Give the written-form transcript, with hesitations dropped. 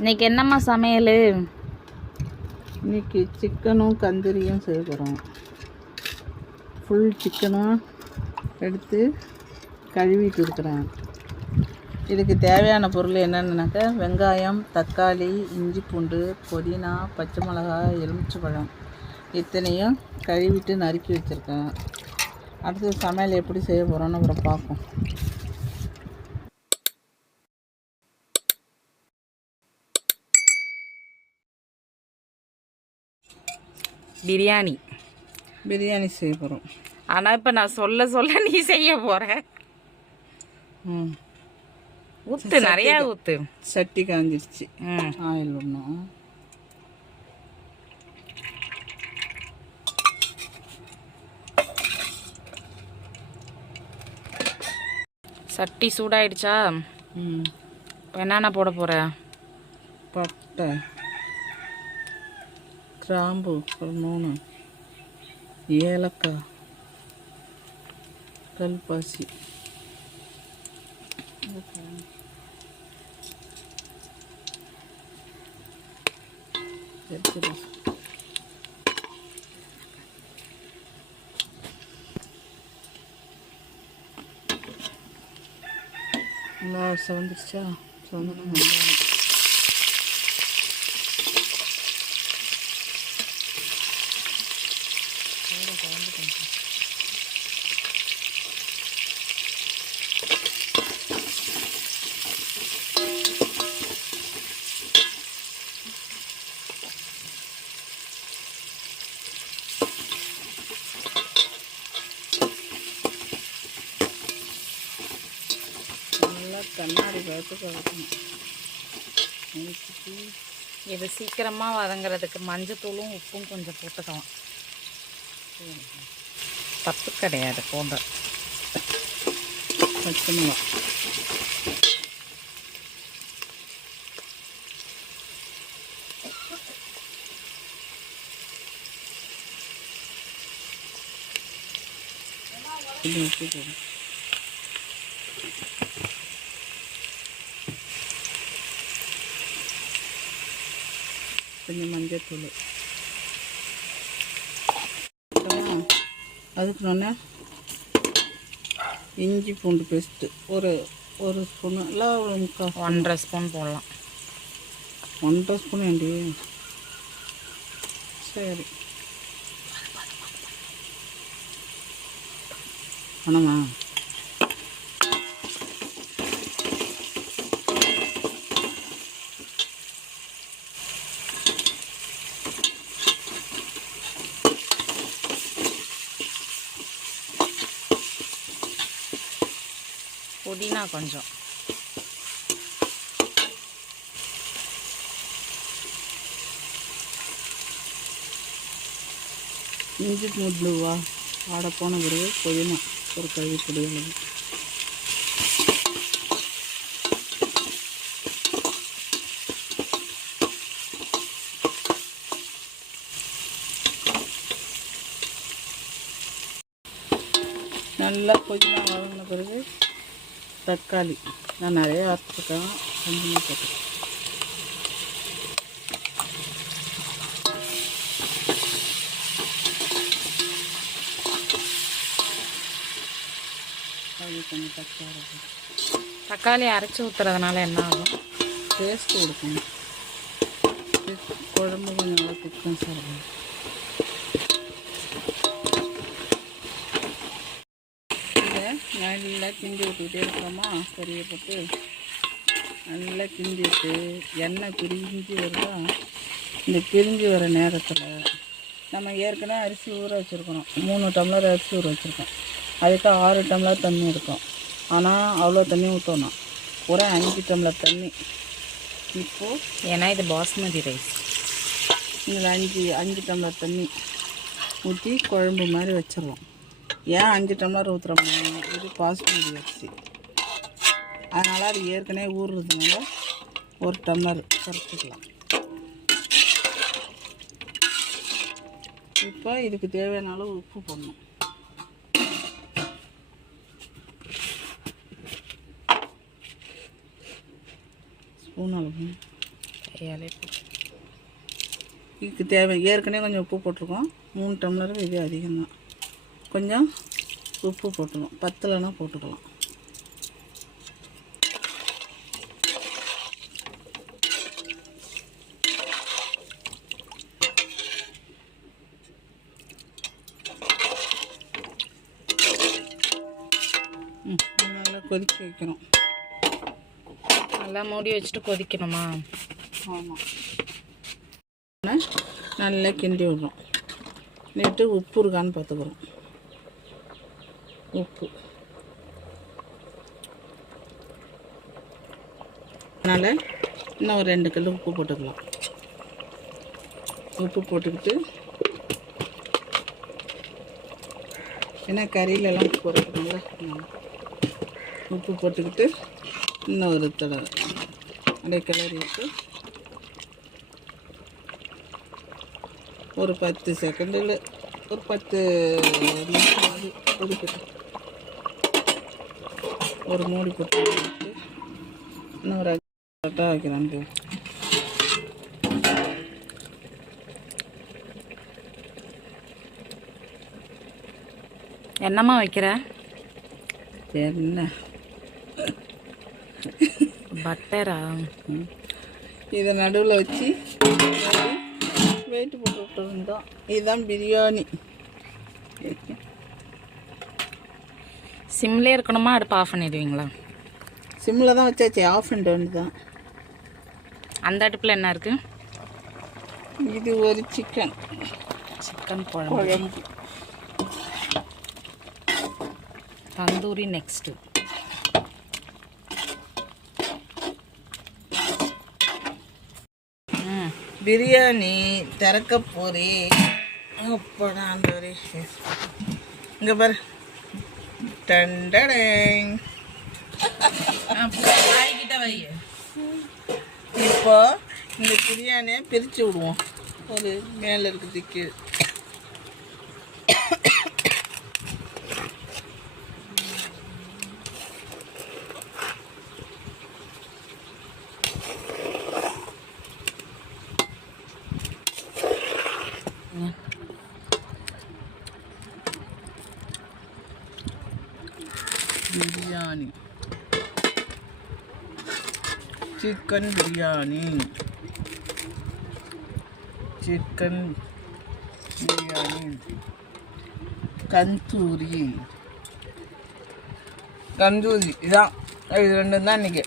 இன்னைக்கு என்னம்மா சமையல்? இன்னைக்கு சிக்கனும் கந்தரியும் செய்ய போகிறோம். ஃபுல் சிக்கனும் எடுத்து கழுவிட்டு இருக்கிறேன். இதுக்கு தேவையான பொருள் என்னென்னாக்கா வெங்காயம், தக்காளி, இஞ்சி பூண்டு, புதினா, பச்சை மிளகாய், எலுமிச்சைப்பழம் இத்தனையும் கழுவிட்டு நறுக்கி வச்சுருக்கேன். அடுத்து சமையல் எப்படி செய்ய போகிறோன்னு அப்புறம் பார்ப்போம். பிரியாணி செய்ய போகிறோம். ஆனால் இப்போ நான் சொல்ல நீ செய்ய போகிற. ஊற்று, நிறையா ஊற்று. சட்டி காஞ்சிருச்சு. ஆயில் ஒன்றும் சட்டி சூடாயிடுச்சா? இப்போ என்னென்ன போட போகிற? பட்டை, கிராம்பு, 3 ஏலக்காய், கல்பாசி, நல்லா செவந்துருச்சா? செவந்தோம். கண்ணாடி பார்த்து கலக்கணும். இது சீக்கிரமாக வதங்கிறதுக்கு மஞ்சத்தூளும் உப்பும் கொஞ்சம் போட்டுக்கலாம். தப்பு கிடையாது. போன்ற பச்சை மிளகா, இது உப்பு போடும். கொஞ்சம் மஞ்சத்தூள். அதுக்கு நான் இஞ்சி பூண்டு பேஸ்ட்டு ஒரு ஸ்பூனு இல்லை ஒரு 1.5 ஸ்பூன் போடலாம். 1.5 ஸ்பூன் ஏண்டி? சரி, ஆனாமா புதினா கொஞ்சம், இஞ்சி பூண்டுவா ஆட போன பிறகு புதினா ஒரு கழுவிப்பொடி அளவு, நல்லா புதினா வதங்கின பிறகு தக்காளி நான் நிறைய அரைச்சிருக்கேன், கொஞ்சமாக போட்டு கொஞ்சம் தக்காளி அரைச்சி ஊற்றுறதுனால என்ன ஆகும்? டேஸ்ட் கொடுக்கணும். குழம்பு கொஞ்சம் நல்லா திக்னஸாக இருக்கும். இதை நல்லா கிண்டி விட்டுக்கிட்டே இருக்கிறோமா, கறியை போட்டு நல்லா கிண்டி விட்டு எண்ணெய் பிரிஞ்சு வருதா, இந்த பிரிஞ்சு வர நேரத்தில் நம்ம ஏற்கனவே அரிசி ஊற வச்சுருக்கணும். 3 டம்ளர் அரிசி ஊற வச்சுருக்கோம். அதுக்கு 6 டம்ளர் தண்ணி இருக்கும். ஆனால் அவ்வளோ தண்ணி ஊற்றணும், ஒரு 5 டம்ளர் தண்ணி. இப்போது ஏன்னா இது பாஸ்மதி ரைஸ், இதில் 5 டம்ளர் தண்ணி ஊற்றி குழம்பு மாதிரி வச்சிடலாம். ஏன் 5 டம்ளர் ஊற்றுறோம்னா, இது பாஸ்மதி அரிசி, அதனால் அது ஏற்கனவே ஊறுறதுனால 1 டம்ளர் குறைச்சிக்கலாம். இப்போ இதுக்கு தேவையான அளவு உப்பு போடணும். ஸ்பூன் அளவு இலை போட்டு. இதுக்கு தேவை ஏற்கனவே கொஞ்சம் உப்பு போட்டிருக்கோம். 3 டம்ளர் இது அதிகம்தான். கொஞ்சம் உப்பு போட்டுக்கலாம், பத்தலைன்னா போட்டுக்கலாம். நல்லா கொதிக்க வைக்கணும். நல்லா மூடி வச்சுட்டு கொதிக்கணுமா? ஆமாம். நல்லா கிண்டி விடுறோம். நேற்று உப்பு இருக்கான்னு பார்த்துக்குறோம். உப்பு அதனால் இன்னும் ஒரு 2 கல் உப்பு போட்டுக்கலாம். உப்பு போட்டுக்கிட்டு ஏன்னா கறியிலலாம் உப்பு போட்டுக்கணும்ல, உப்பு போட்டுக்கிட்டு இன்னும் ஒரு தடவை அப்படியே கிளறி விட்டு ஒரு 10 செகண்டில் ஒரு 10 நிமிஷம் கொதிக்கட்டும். ஒரு மூடி போட்டு இன்னொரு கரெக்டாக வைக்கிறான். என்னம்மா வைக்கிற? என்ன பட்டரா? இதை நடுவில் வச்சு வெயிட்டு போட்டு விட்டுருந்தோம். இதுதான் பிரியாணி. சிம்லே இருக்கணுமா? அடுப்பு ஆஃப் பண்ணிடுவீங்களா? சிம்மில் தான் வச்சாச்சு, ஆஃப் பண்ணிட்டு வேண்டி தான். அந்த அடுப்பில் என்ன இருக்குது? இது ஒரு சிக்கன் குழம்பு. தந்தூரி நெக்ஸ்ட்டு. பிரியாணி திறக்க போறே. அப்படா ஆண்டவரே. இங்கே பாரு. டண்டடங். இப்போ இந்த பிரியாணியை பிரித்து விடுவோம். ஒரு மேலே இருக்கிறதுக்கு பிரியாணி, சிக்கன் பிரியாணி, சிக்கன் பிரியாணி, தந்தூரி. இதான் இது 2 தான் இன்றைக்கி.